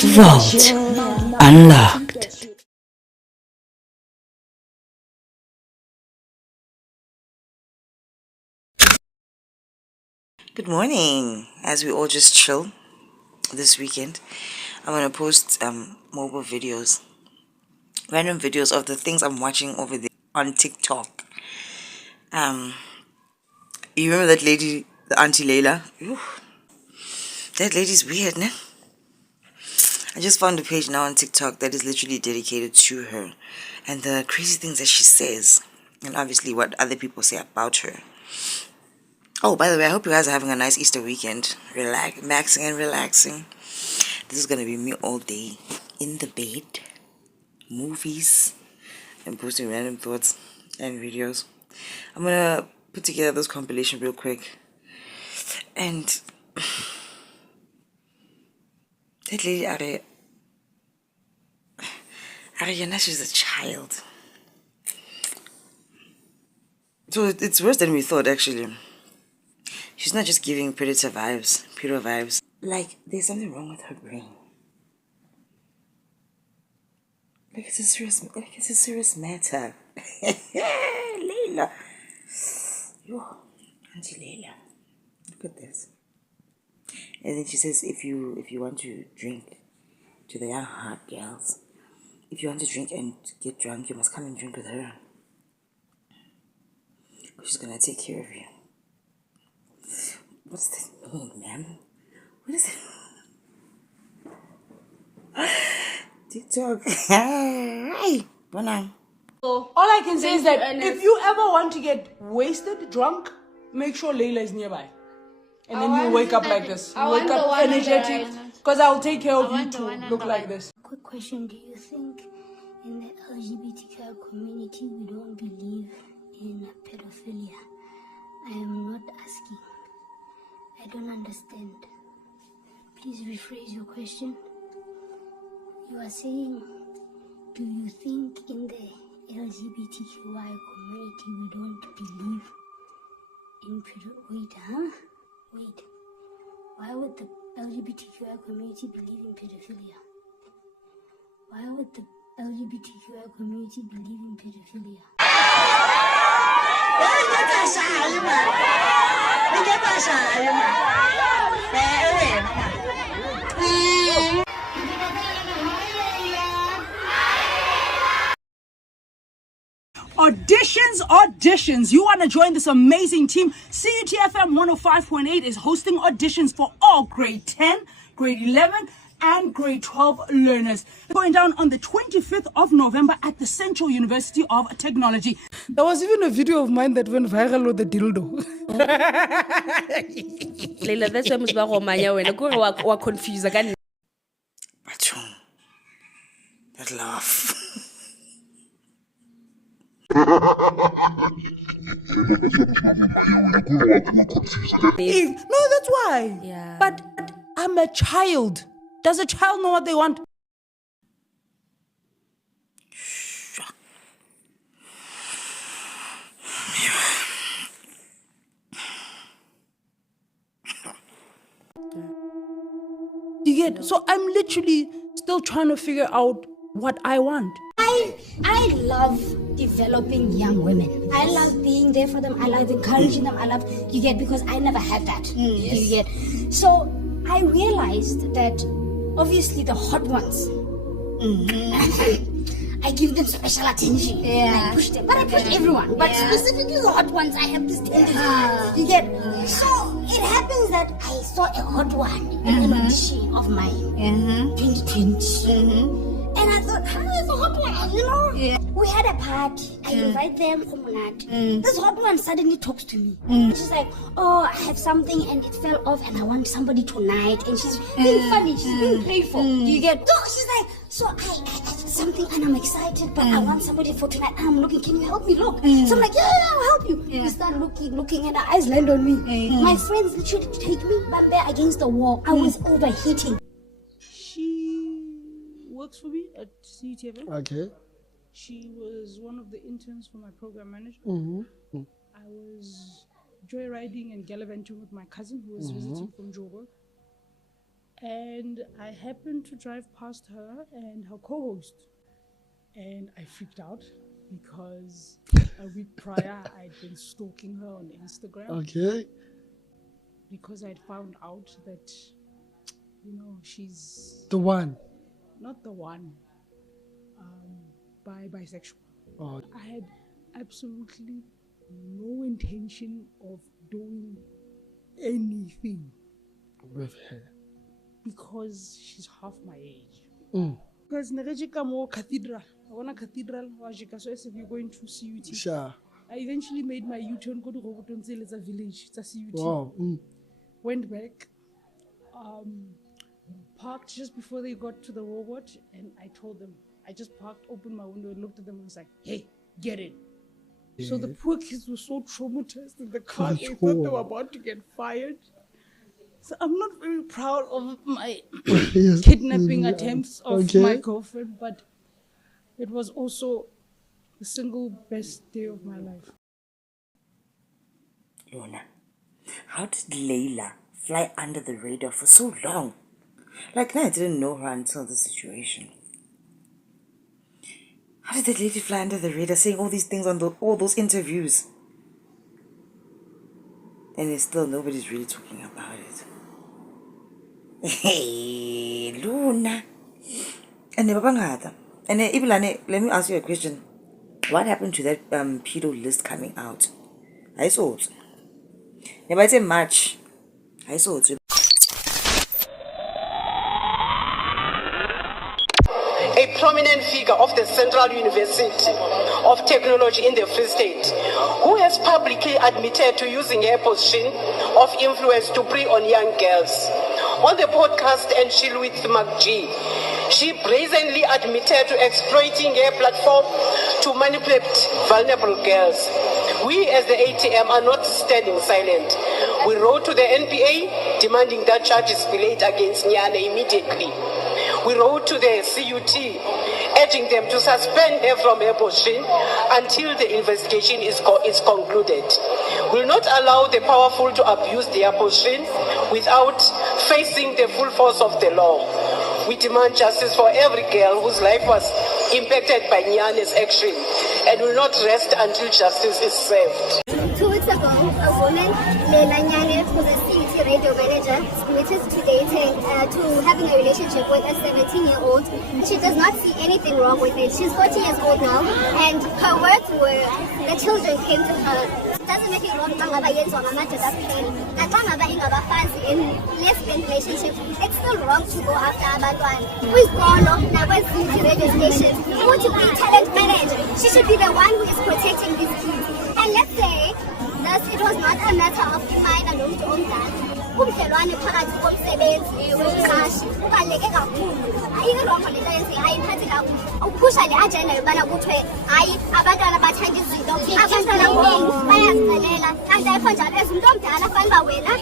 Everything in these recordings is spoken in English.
Vault unlocked. Good morning. As we all just chill this weekend, I'm gonna post mobile videos, random videos of the things I'm watching over there on TikTok. You remember that lady, the Aunty Laila? Ooh, that lady's weird, ne? I just found a page now on TikTok that is literally dedicated to her and the crazy things that she says, and obviously what other people say about her. Oh, by the way, I hope you guys are having a nice Easter weekend. Maxing and relaxing. This is gonna be me all day in the bed, movies, and posting random thoughts and videos. I'm gonna put together this compilation real quick. And that lady Ariana, she's a child. So it's worse than we thought, actually. She's not just giving predator vibes. Like, there's something wrong with her brain. Like, it's a serious matter. Laila. Yo, Auntie Laila. Look at this. And then she says, if you want to drink, to the young hot girls, if you want to drink and get drunk, you must come and drink with her. She's gonna take care of you. What's that mean, ma'am? What is it? TikTok. Hi. Bonang. All I can say is that if you ever want to get wasted, drunk, make sure Laila is nearby. And then you wake up like this. You wake up energetic. Because I'll take care of you to look like this. Quick question, do you think in the LGBTQ community we don't believe in pedophilia? I am not asking. I don't understand. Please rephrase your question. You are saying, do you think in the LGBTQI community we don't believe in pedophilia? Wait. Why would the LGBTQI community believe in pedophilia? Why would the LGBTQI community believe in pedophilia? Auditions. You want to join this amazing team? CUTFM 105.8 is hosting auditions for all grade 10, grade 11, and grade 12 learners. Going down on the 25th of November at the Central University of Technology. There was even a video of mine that went viral with the dildo. Laila, that's why Musba Romanya when I go confused again. Bachong. That laugh. No, that's why. Yeah. But I'm a child. Does a child know what they want? You get? So I'm literally still trying to figure out what I want. I love developing young women. I love being there for them. I love encouraging them. You get, because I never had that. You get. So I realized that obviously the hot ones, I give them special attention. I push them, but I push everyone. But specifically the hot ones, I have this tendency. You get. So it happens that I saw a hot one in an audition of mine, 2020. And I thought, how is a hot one, you know? Yeah. We had a party. I invite them for Monat. This hot one suddenly talks to me. She's like, oh, I have something and it fell off and I want somebody tonight. And she's being funny. She's being playful. You get? So she's like, so I something and I'm excited, but I want somebody for tonight. And I'm looking, can you help me look? So I'm like, yeah, I'll help you. We start looking, and her eyes land on me. My friends literally take me back there against the wall. I was overheating. Works for me at CTV. Okay. She was one of the interns for my program manager. I was joyriding and gallivanting with my cousin who was visiting from Joburg. And I happened to drive past her and her co-host. And I freaked out because a week prior I'd been stalking her on Instagram. Okay. Because I'd found out that, she's The one. not the one, bisexual. Oh. I had absolutely no intention of doing anything With her. because she's half my age. Mm. Because Narejika more cathedral. I want a cathedral. So if you're going to CUT. Sure. I eventually made my U-turn, go to Robotonzil, it's a village, it's a CUT. Wow. Mm. Went back, parked just before they got to the robot, and I told them, I just parked, opened my window and looked at them and was like, hey, get in. So the poor kids were so traumatized in the car, they thought they were about to get fired. So I'm not very proud of my Yes. kidnapping attempts of Okay. my girlfriend, but it was also the single best day of my life. Lona, how did Laila fly under the radar for so long? Like, I didn't know her until the situation. How did that lady fly under the radar saying all these things on all those interviews? And it's still nobody's really talking about it. Hey, Luna. And Ibilane, let me ask you a question. What happened to that pedo list coming out? I saw it. Never say much. I saw it. A prominent figure of the Central University of Technology in the Free State, who has publicly admitted to using her position of influence to prey on young girls. On the podcast And Chill with MacG, she brazenly admitted to exploiting her platform to manipulate vulnerable girls. We as the ATM are not standing silent. We wrote to the NPA demanding that charges be laid against Nyana immediately. We wrote to the CUT urging them to suspend her from her position until the investigation is concluded. We will not allow the powerful to abuse their position without facing the full force of the law. We demand justice for every girl whose life was impacted by Nyana's action and will not rest until justice is served. 2 weeks ago, a woman, Laila Nyane, who's a CET radio manager, admitted to dating, to having a relationship with a 17-year-old. She does not see anything wrong with it. She's 40 years old now, and her words were, the children came to her. It doesn't make it wrong in lesbian relationship. It's still wrong to go after abantwana. Who is going on now at CET radio station? Who to be talent manager? She should be the one who is protecting these kids. And let's say that it was not a matter of minor nomuntu omdala. Ubudlelwane phakathi komsebenzi nomqashi ubaluleke kakhulu. Ayikho lento yenziwa ayiphathi kakhulu. Ukuphusha le agenda yobana kuthiwe hayi abantwana bathanda izinto. Abantwana bonke bayazicelela. Kanti ayikho njalo ezinto omdala fanele wena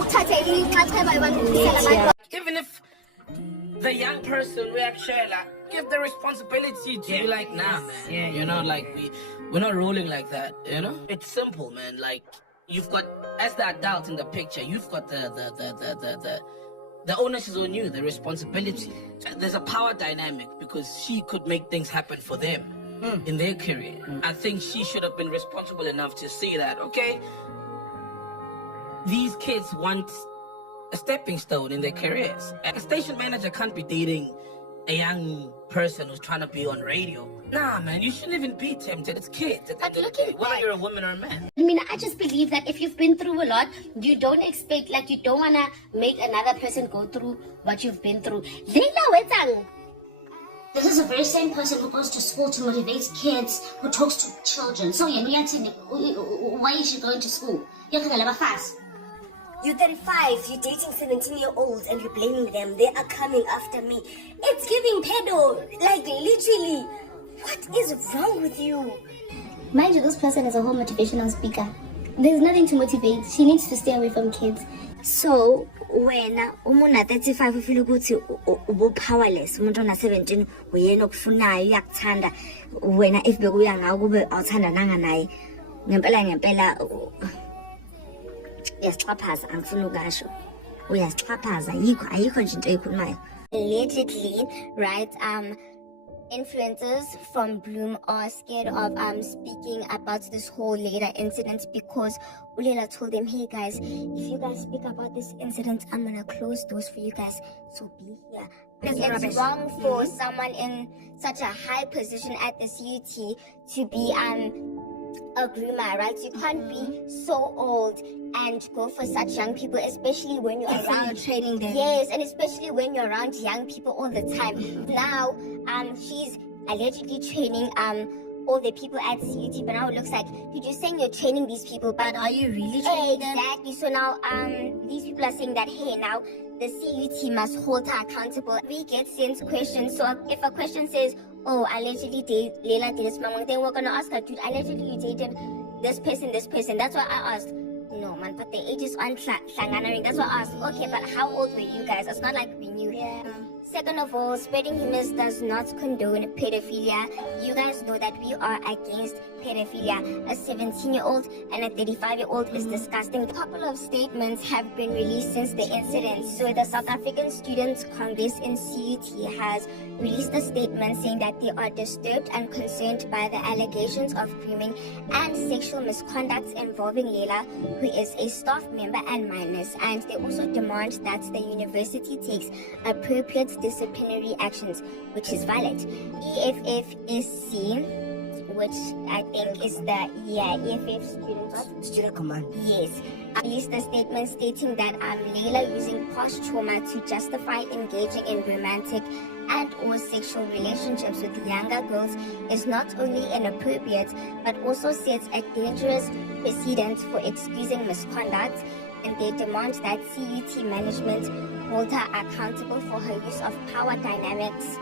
uthathe inxaxheba yabantu ukubisela abantwana. Even if the young person reacts, give the responsibility to be like, nah, man. You know, like we're not rolling like that. You know, it's simple, man. Like you've got, as the adult in the picture, you've got the onus is on you, the responsibility. There's a power dynamic because she could make things happen for them in their career. I think she should have been responsible enough to see that. Okay, these kids want a stepping stone in their careers. A station manager can't be dating a young person who's trying to be on radio. Nah, man, you shouldn't even be tempted. It's kids. Whether you're a woman or a man. I mean, I just believe that if you've been through a lot, you don't expect, like, you don't want to make another person go through what you've been through. This is the very same person who goes to school to motivate kids, who talks to children. So, why is she going to school? You're fast. You're 35, you're dating 17-year-olds and you're blaming them. They are coming after me. It's giving pedo. Like, literally. What is wrong with you? Mind you, this person is a whole motivational speaker. There's nothing to motivate. She needs to stay away from kids. So, when umuna 35 ufila ukuthi powerless, umuntu ona 17 uyena okufunayo uyakuthanda, wena if bekuya ngawo kube awuthanda nanga naye. Ngempela yasixhaphaza angifuni ukasho. uyasixhaphaza ayikho nje into eyikhulumayo. Allegedly, right, influencers from Bloom are scared of speaking about this whole Laila incident because Laila told them, hey guys, if you guys speak about this incident, I'm gonna close doors for you guys, so be here. Because it's wrong for someone in such a high position at the CUT to be a groomer, right? You can't be so old and go for such young people, especially when you're around training them. Yes, and especially when you're around young people all the time. Now, she's allegedly training all the people at CUT, but now it looks like you're just saying you're training these people, but are you really training them? Exactly. So now these people are saying that, hey, now the CUT must hold her accountable. We get sent questions. So if a question says, oh, allegedly Laila did this, then we're gonna ask her, dude, allegedly you dated this person. That's why I asked. No, man, but the ages aren't slanganering. That's why I asked, okay, but how old were you guys? It's not like we knew. Yeah. Second of all, spreading rumors does not condone pedophilia. You guys know that we are against pedophilia. A 17-year-old and a 35-year-old is disgusting. A couple of statements have been released since the incident. So the South African Students' Congress in CUT has released a statement saying that they are disturbed and concerned by the allegations of grooming and sexual misconduct involving Laila, who is a staff member and minors, and they also demand that the university takes appropriate disciplinary actions, which is valid. EFFSC, which I think is the EFF student command. Yes, released a statement stating that Laila using past trauma to justify engaging in romantic and or sexual relationships with younger girls is not only inappropriate but also sets a dangerous precedent for excusing misconduct, and they demand that CUT management hold her accountable for her use of power dynamics